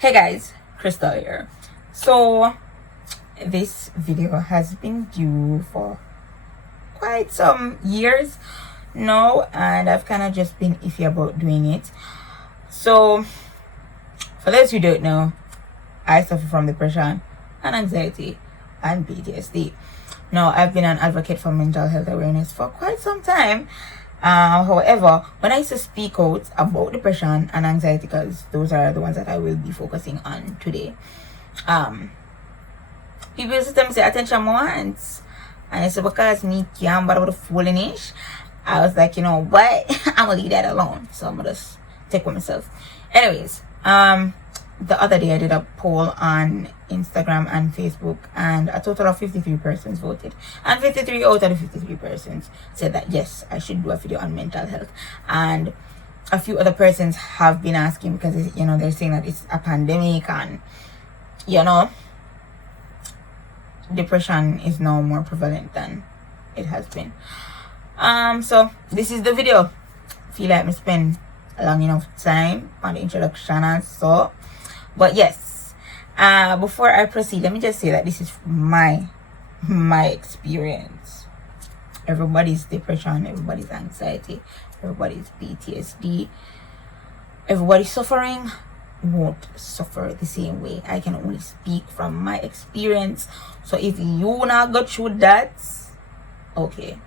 Hey guys, Crystal here. So this video has been due for quite some years now, and I've kind of just been iffy about doing it. So for those who don't know, I suffer from depression and anxiety and PTSD. Now, I've been an advocate for mental health awareness for quite some time. However, when I used to speak out about depression and anxiety, because those are the ones that I will be focusing on today, people used to tell me, say, attention once. And it's because me can't bother with the foolish, I was like, you know what, I'm gonna leave that alone. So I'm gonna just take with myself. Anyways, the other day I did a poll on Instagram and Facebook, and a total of 53 persons voted, and 53 out of the 53 persons said that yes, I should do a video on mental health. And a few other persons have been asking, because they're saying that it's a pandemic, and depression is now more prevalent than it has been. So this is the video. Feel like me spend a long enough time on the introduction and so. But yes, before I proceed, let me just say that this is my experience. Everybody's depression, everybody's anxiety, everybody's PTSD, everybody's suffering won't suffer the same way. I can only speak from my experience. So if you not go through that, okay,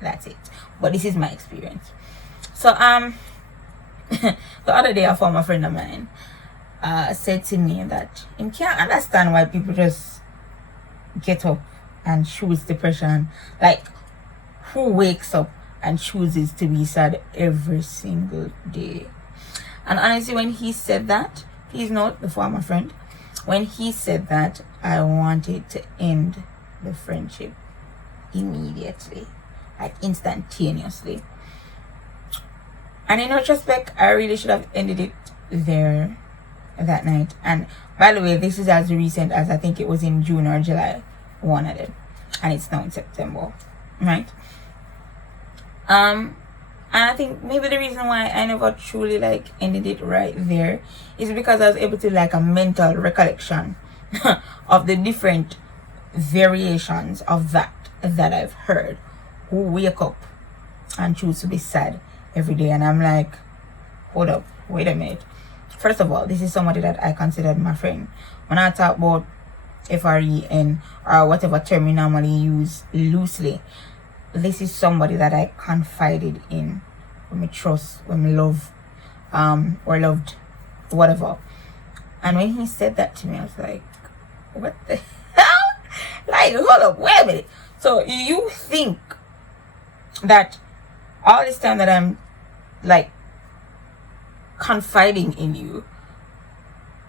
that's it. But this is my experience. So the other day, a former friend of mine said to me that he can't understand why people just get up and choose depression. Like, who wakes up and chooses to be sad every single day? And honestly, when he said that, please note, the former friend, when he said that, I wanted to end the friendship immediately, like instantaneously. And in retrospect, I really should have ended it there that night. And by the way, this is as recent as I think it was in June or July, one of them, and it's now in September, right? And I think maybe the reason why I never truly ended it right there is because I was able to a mental recollection of the different variations of that I've heard, who wake up and choose to be sad every day. And I'm like, hold up, wait a minute. First of all, this is somebody that I considered my friend. When I talk about FREN or whatever term we normally use loosely, this is somebody that I confided in, when we trust, when we love, or loved, whatever. And when he said that to me, I was like, what the hell? Hold up, wait a minute. So you think that all this time that I'm confiding in you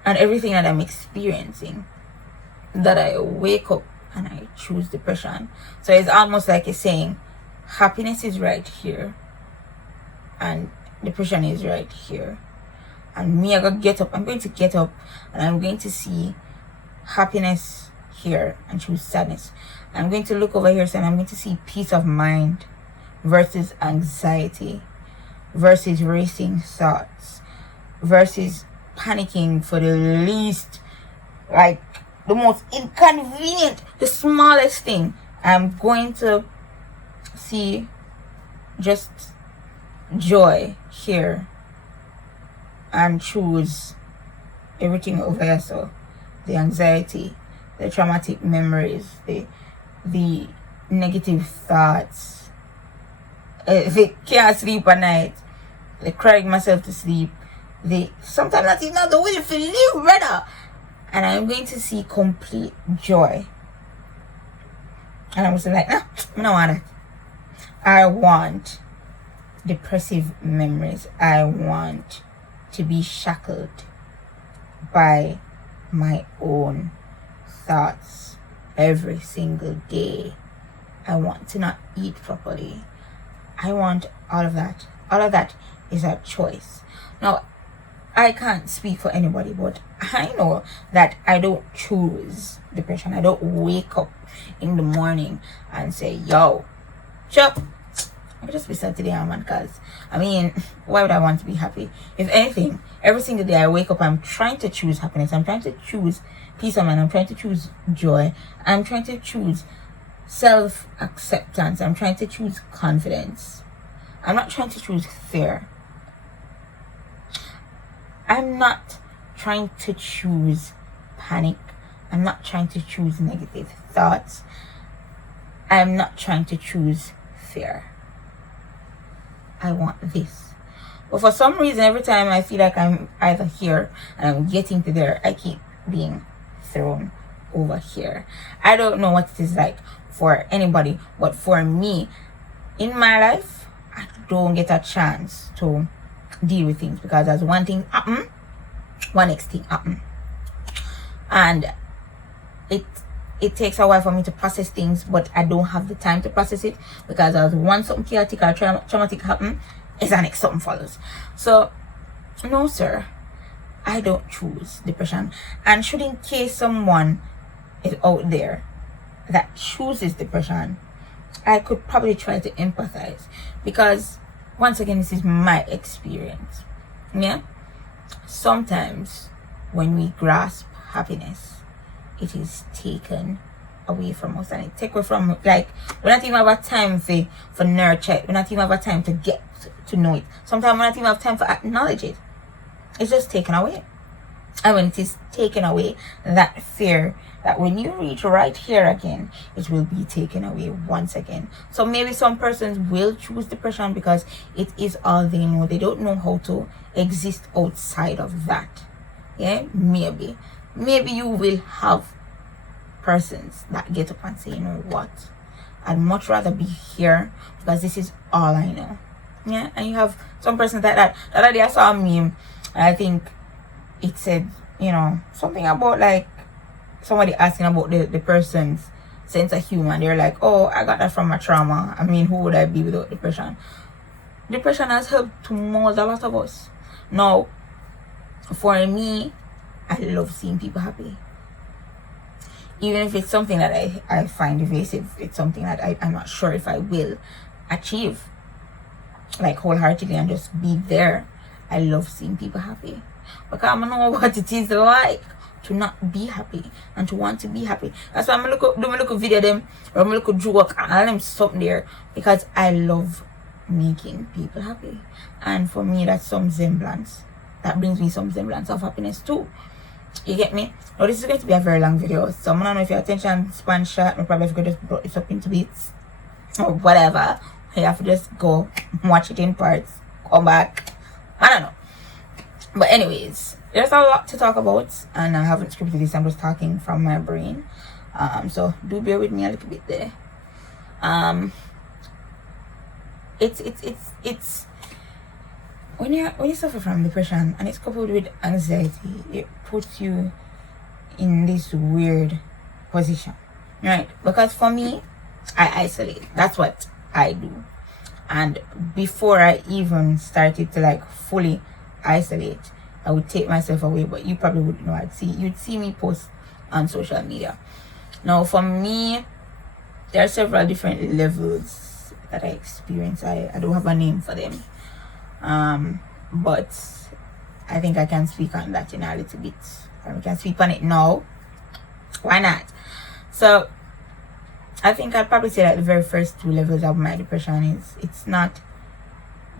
and everything that I'm experiencing, that I wake up and I choose depression? So it's almost like it's saying happiness is right here and depression is right here, and me, I'm going to get up and I'm going to see happiness here and choose sadness. I'm going to look over here and I'm going to see peace of mind versus anxiety versus racing thoughts versus panicking for the least, the most inconvenient, the smallest thing. I'm going to see just joy here and choose everything over here. So the anxiety, the traumatic memories, the negative thoughts, they can't sleep at night, they crying myself to sleep, they sometimes not even the will to live, brother. And I'm going to see complete joy. And I was like, no, I don't want it. I want depressive memories. I want to be shackled by my own thoughts every single day. I want to not eat properly. I want all of that. All of that is a choice. Now, I can't speak for anybody, but I know that I don't choose depression. I don't wake up in the morning and say, yo, Chuck, I'll just be sad today, man, because I mean, why would I want to be happy? If anything, every single day I wake up, I'm trying to choose happiness. I'm trying to choose peace of mind. I'm trying to choose joy. I'm trying to choose self-acceptance. I'm trying to choose confidence. I'm not trying to choose fear. I'm not trying to choose panic. I'm not trying to choose negative thoughts. I'm not trying to choose fear. I want this. But for some reason, every time I feel like I'm either here and I'm getting to there, I keep being thrown over here. I don't know what it is like for anybody, but for me, in my life, I don't get a chance to deal with things because as one thing happen, one next thing happen. And it takes a while for me to process things, but I don't have the time to process it because as one something chaotic or traumatic happen, is the next something follows. So no sir, I don't choose depression. And should in case someone is out there that chooses depression, I could probably try to empathize because once again, this is my experience. Yeah, sometimes when we grasp happiness, it is taken away from us, and it take away from, like, we not even have a time for nurture it. We not even have a time to get to know it. Sometimes we not even have time for acknowledge it. It's just taken away. And when it is taken away, that fear that when you reach right here again, it will be taken away once again. So maybe some persons will choose depression because it is all they know. They don't know how to exist outside of that. Yeah, maybe you will have persons that get up and say, you know what, I'd much rather be here because this is all I know. Yeah, and you have some persons like that. The other day I saw a meme, and I think it said, you know, something about like somebody asking about the person's sense of humor. They're like, oh, I got that from my trauma. I mean, who would I be without depression? Depression has helped to mold a lot of us. Now, for me, I love seeing people happy. Even if it's something that I find evasive, it's something that I'm not sure if I will achieve, like wholeheartedly, and just be there. I love seeing people happy because I know what it is like to not be happy and to want to be happy. That's why I'm gonna do my little video them, or I'm gonna look joke and all them something there, because I love making people happy. And for me, that's some semblance. That brings me some semblance of happiness too. You get me? Now this is going to be a very long video, so I'm gonna know if your attention span short, I'm probably gonna just brought this up into bits or whatever. You have to just go watch it in parts, come back. I don't know. But anyways, there's a lot to talk about, and I haven't scripted this. I'm just talking from my brain. So do bear with me a little bit there. It's when you suffer from depression and it's coupled with anxiety, it puts you in this weird position, right? Because for me, I isolate. That's what I do. And before I even started to like fully isolate, I would take myself away, but you probably wouldn't know. You'd see me post on social media. Now for me, there are several different levels that I experience. I don't have a name for them, but I think I can speak on that in a little bit. We can speak on it now. Why not? So I think I'd probably say that the very first two levels of my depression is, it's not,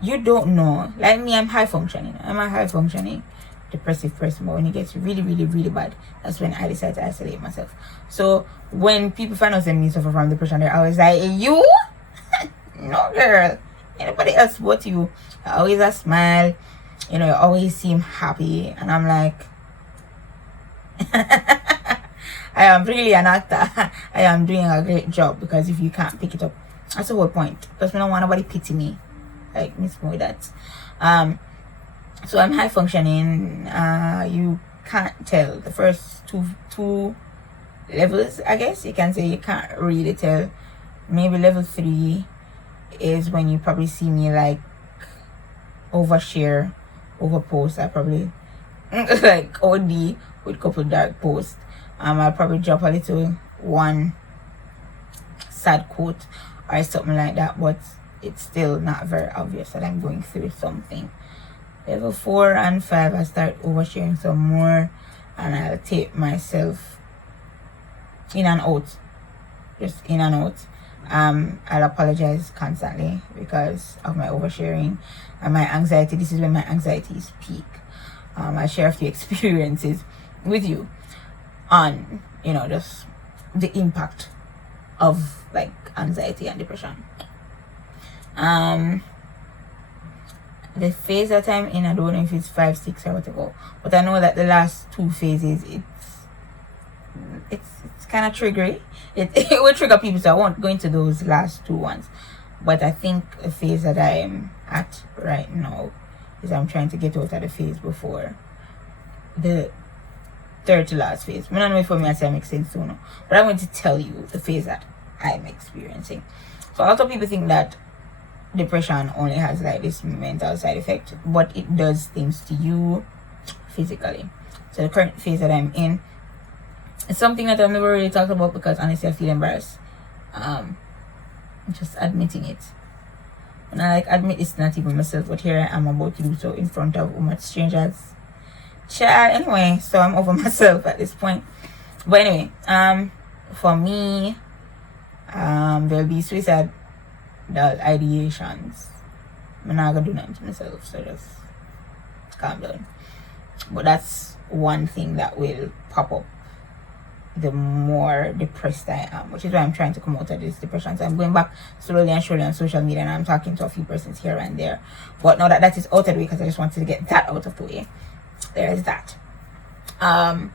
you don't know. Like me, I'm high functioning. I'm a high functioning depressive person, but when it gets really, really, really bad, that's when I decide to isolate myself. So when people find out that me suffer from depression, they're always like, you? No, girl. Anybody else but you. You always a smile. You know, you always seem happy. And I'm like, I am really an actor. I am doing a great job, because if you can't pick it up, that's the whole point. Because we don't want nobody pity me. Like, miss me with that. So I'm high functioning. You can't tell the first two levels, I guess you can say. You can't really tell. Maybe level 3 is when you probably see me like overshare, overpost. I probably like OD with a couple dark posts. I'll probably drop a little one sad quote or something like that, but it's still not very obvious that I'm going through something. Level 4 and 5, I start oversharing some more, and I'll take myself in and out, just in and out. I'll apologize constantly because of my oversharing and my anxiety. This is when my anxiety is peak. I share a few experiences with you on, you know, just the impact of like anxiety and depression. The phase that I'm in, I don't know if it's 5, 6 or whatever, but I know that the last 2 phases, it's kind of triggery. It will trigger people, so I won't go into those last 2 ones. But I think the phase that I'm at right now is I'm trying to get out of the phase before the third to last phase. I don't know if for me I say make sense sooner, but I'm going to tell you the phase that I'm experiencing. So a lot of people think that depression only has like this mental side effect, but it does things to you physically. So the current phase that I'm in, it's something that I've never really talked about because honestly I feel embarrassed. Just admitting it. And I like admit it's not even myself, but here I am about to do so in front of much strangers. Child, anyway, so I'm over myself at this point. But anyway, for me, there'll be suicidal ideations. I'm not gonna do nothing to myself, so just calm down. But that's one thing that will pop up the more depressed I am, which is why I'm trying to come out of this depression. So I'm going back slowly and surely on social media, and I'm talking to a few persons here and there. But now that that is out of the way, because I just wanted to get that out of the way, there is that. I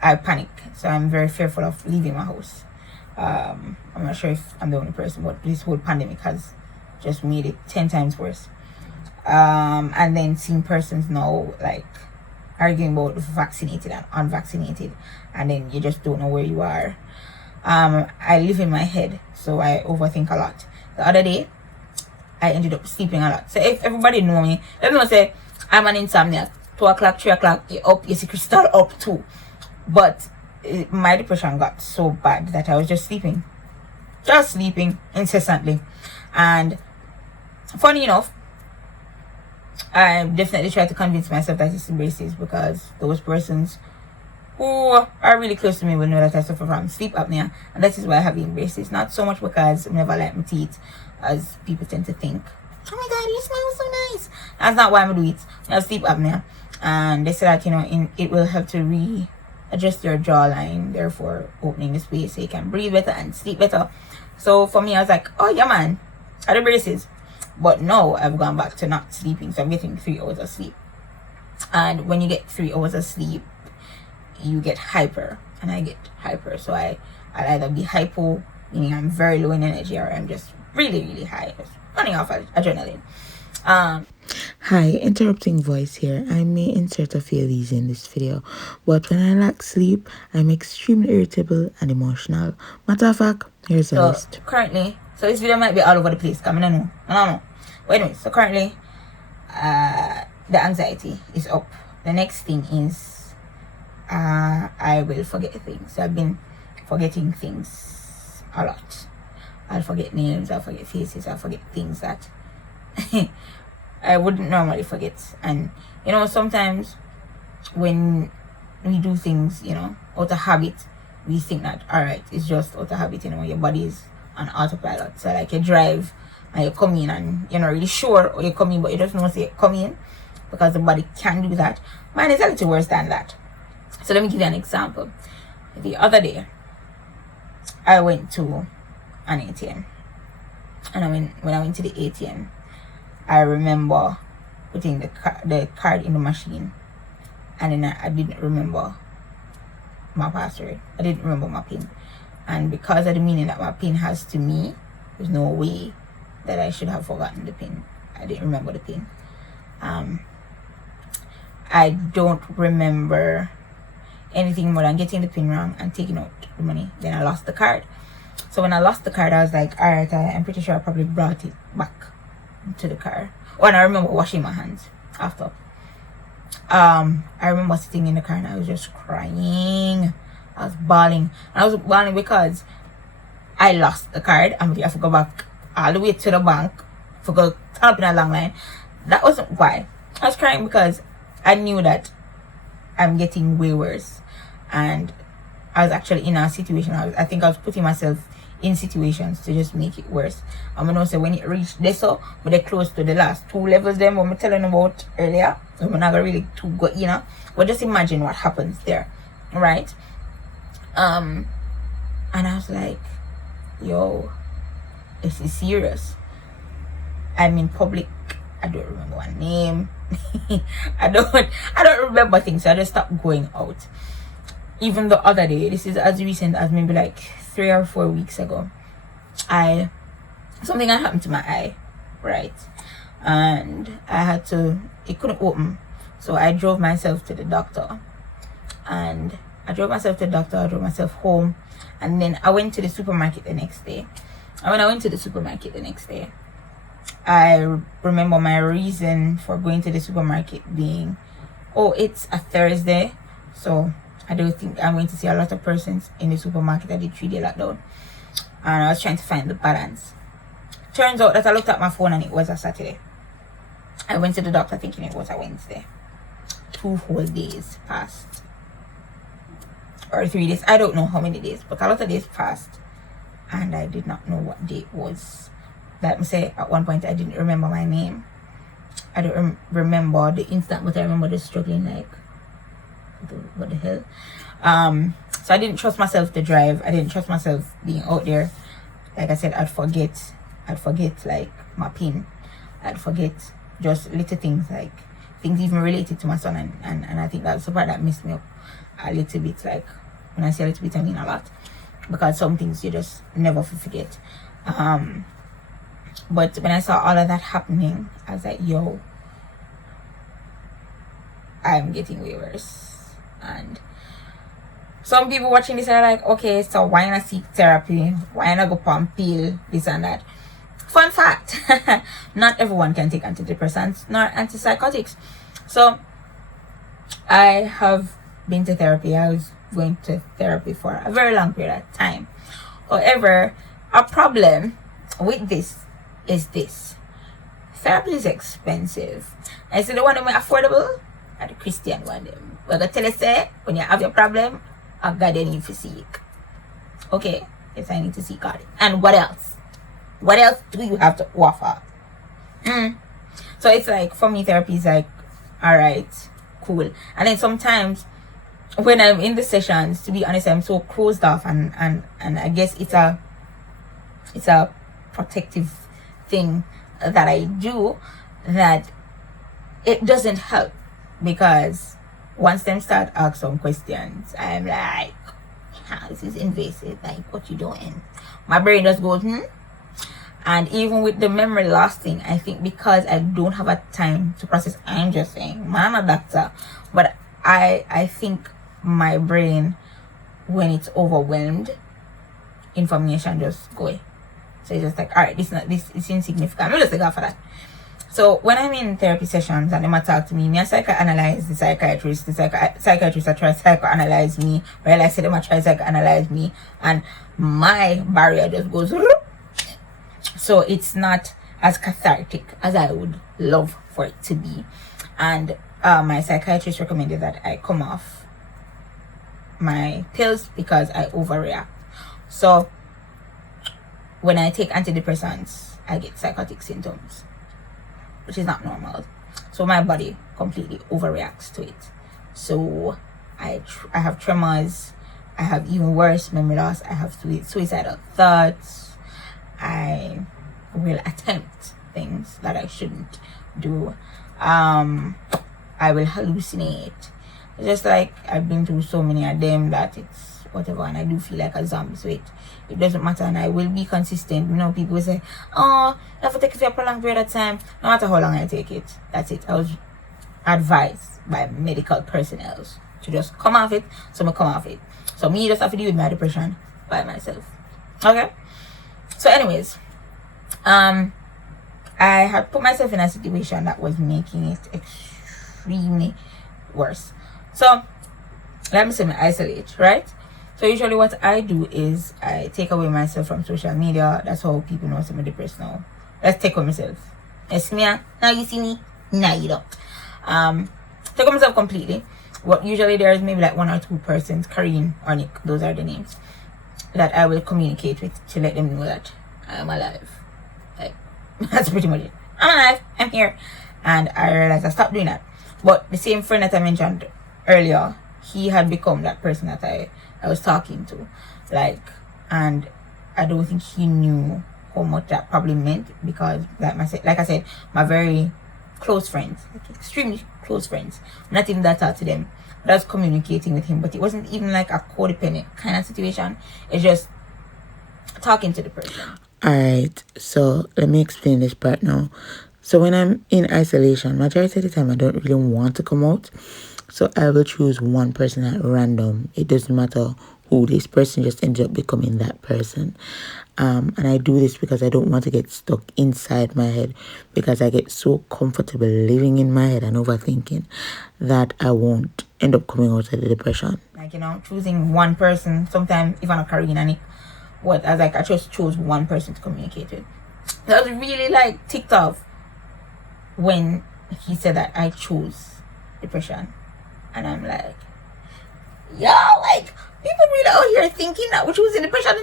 panic, so I'm very fearful of leaving my house. I'm not sure if I'm the only person, but this whole pandemic has just made it 10 times worse. And then seeing persons now like arguing about vaccinated and unvaccinated, and then you just don't know where you are. I live in my head, so I overthink a lot. The other day I ended up sleeping a lot. So if everybody know me, everyone say I'm an insomniac. 2 o'clock, 3 o'clock, you up, you see Crystal up too. But my depression got so bad that I was just sleeping incessantly. And funny enough, I definitely try to convince myself that it's braces, because those persons who are really close to me will know that I suffer from sleep apnea, and that is why I have been braces. Not so much because I never like my teeth, as people tend to think. Oh my god, you smell so nice. That's not why I'm doing it. I have sleep apnea, and they say that, you know, it will help to readjust your jawline, therefore opening the space so you can breathe better and sleep better. So for me, I was like, oh yeah man, I do braces. But no, I've gone back to not sleeping, so I'm getting 3 hours of sleep. And when you get 3 hours of sleep, you get hyper, and I get hyper. So I'll either be hypo, meaning I'm very low in energy, or I'm just really, really high, just running off adrenaline. Hi, interrupting voice here. I may insert a few of these in this video, but when I lack sleep, I'm extremely irritable and emotional. Matter of fact, here's a list. Currently, so this video might be all over the place, because I don't know. But anyway, so currently, the anxiety is up. The next thing is, I will forget things. So I've been forgetting things a lot. I'll forget names, I'll forget faces, I'll forget things that I wouldn't normally forget. And you know, sometimes when we do things, you know, out of habit, we think that alright, it's just out of habit, you know, your body is on autopilot. So like you drive and you come in and you're not really sure or you come in, but you just know say you come in, because the body can do that. Mine is a little worse than that. So let me give you an example. The other day I went to an ATM, and when I went to the ATM, I remember putting the card in the machine, and then I didn't remember my password. I didn't remember my PIN, and because of the meaning that my PIN has to me, there's no way that I should have forgotten the PIN. I didn't remember the PIN. I don't remember anything more than getting the PIN wrong and taking out the money. Then I lost the card. So when I lost the card, I was like, alright, I'm pretty sure I probably brought it back to the car. Oh, and I remember washing my hands after. I remember sitting in the car and I was just crying. I was bawling. And I was bawling because I lost the card. I have to go back all the way to the bank for go stand up in a long line. That wasn't why. I was crying because I knew that I'm getting way worse, and I was actually in a situation. I think I was putting myself in situations to just make it worse. I'm gonna say when it reached this, so but they're close to the last 2 levels. Them what I'm telling about earlier. So we're not gonna really to go, but just imagine what happens there, right? And I was like, yo, this is serious. I'm in public. I don't remember my name. I don't remember things. So I just stopped going out. Even the other day, this is as recent as maybe like 3 or 4 weeks ago, something had happened to my eye, right? And it couldn't open. So I drove myself to the doctor. And I drove myself home. And then I went to the supermarket the next day. And when I went to the supermarket the next day, I remember my reason for going to the supermarket being, oh, it's a Thursday, so I don't think I'm going to see a lot of persons in the supermarket at the 3-day lockdown. And I was trying to find the balance. Turns out that I looked at my phone and it was a Saturday. I went to the doctor thinking it was a Wednesday. 2 whole days passed. Or 3 days. I don't know how many days, but a lot of days passed. And I did not know what day it was. Let me say, at one point I didn't remember my name. I don't remember the instant, but I remember just struggling like, what the hell? So I didn't trust myself to drive. I didn't trust myself being out there. Like I said, I'd forget like my PIN. I'd forget just little things, like things even related to my son, and I think that's the part that messed me up a little bit. Like when I say a little bit, I mean a lot, because some things you just never forget. But when I saw all of that happening, I was like, yo, I'm getting way worse. And some people watching this are like, okay, so why not seek therapy? Why not go pump pill, this and that? Fun fact, not everyone can take antidepressants nor antipsychotics. So I have been to therapy. I was going to therapy for a very long period of time. However, a problem with this is this: therapy is expensive. I say the one that is affordable are the Christian one. We're gonna tell you, say, when you have your problem, a God you need to seek. Okay, yes, I need to seek God. And what else? What else do you have to offer? So it's like, for me, therapy is like, all right, cool. And then sometimes when I'm in the sessions, to be honest, I'm so closed off, and I guess it's a protective thing that I do, that it doesn't help, because once them start asking some questions, I'm like, this is invasive, like, what you doing? My brain just goes, And even with the memory loss thing, I think because I don't have a time to process, I'm just saying, I'm a doctor, but I think my brain, when it's overwhelmed, information just go away. So it's just like, all right, this is insignificant. I'm just like, for that. So when I'm in therapy sessions and they might talk to me, I psychoanalyze the psychiatrist. The psychiatrist I try to psychoanalyze me. Realize them I try to psychoanalyze me, and my barrier just goes. So it's not as cathartic as I would love for it to be. And my psychiatrist recommended that I come off my pills because I overreact. So when I take antidepressants, I get psychotic symptoms, which is not normal. So my body completely overreacts to it. So I have tremors. I have even worse memory loss. I have suicidal thoughts. I will attempt things that I shouldn't do. I will hallucinate. It's just like I've been through so many of them that it's whatever, and I do feel like a zombie. So it doesn't matter, and I will be consistent. You know, people say, oh, you have to take it for a prolonged period of time. No matter how long I take it, that's it. I was advised by medical personnel to just come off it, so I come off it. So me just have to deal with my depression by myself. Okay? So anyways, I had put myself in a situation that was making it extremely worse. So let me say me isolate, right? So usually what I do is I take away myself from social media. That's how people know I'm depressed now. Let's take away myself. Yes, me. Now you see me. Now you don't. Take away myself completely. What usually there is maybe like one or two persons, Karine or Nick, those are the names, that I will communicate with to let them know that I am alive. Like, that's pretty much it. I'm alive. I'm here. And I realized I stopped doing that. But the same friend that I mentioned earlier, he had become that person that I was talking to. Like, and I don't think he knew how much that probably meant, because like I said, my very close friends, like extremely close friends, not even that out to them, but I was communicating with him, but it wasn't even like a codependent kind of situation. It's just talking to the person. Alright, so let me explain this part now. So when I'm in isolation, majority of the time I don't really want to come out. So I will choose one person at random. It doesn't matter who this person, just ends up becoming that person. And I do this because I don't want to get stuck inside my head, because I get so comfortable living in my head and overthinking that I won't end up coming out of the depression. Like, choosing one person. Sometimes if I'm not Karine and I just chose one person to communicate with. That was really like ticked off when he said that I chose depression. And I'm like, like, people really out here thinking that we're choosing depression,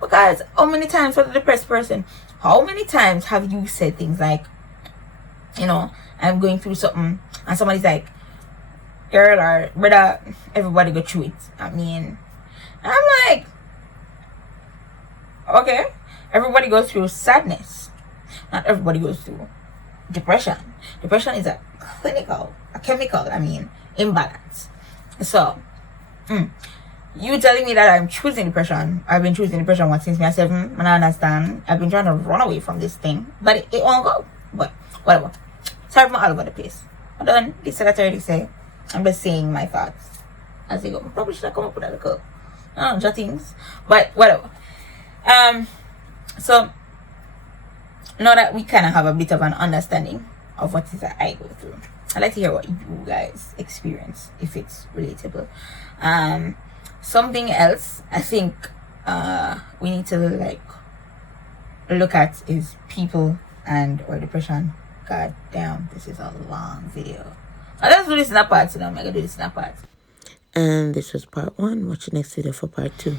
because how many times for the depressed person, how many times have you said things like, I'm going through something, and somebody's like, girl or brother, everybody go through it. I'm like, okay, everybody goes through sadness, not everybody goes through depression. Depression is a chemical imbalance. So you telling me that I'm choosing depression? I've been choosing depression since I was 7, and I understand I've been trying to run away from this thing, but it won't go. But whatever, sorry for all over the place. I done this that I already say. I'm just saying my thoughts as they go. Probably should have come up with a little jottings, but whatever. So now that we kind of have a bit of an understanding of what it is that I go through, I'd like to hear what you guys experience, if it's relatable. Something else I think we need to look at is people or depression. God damn, this is a long video. Let's do this in a part. I'm gonna do this in a part. And this was part 1. Watch the next video for part 2.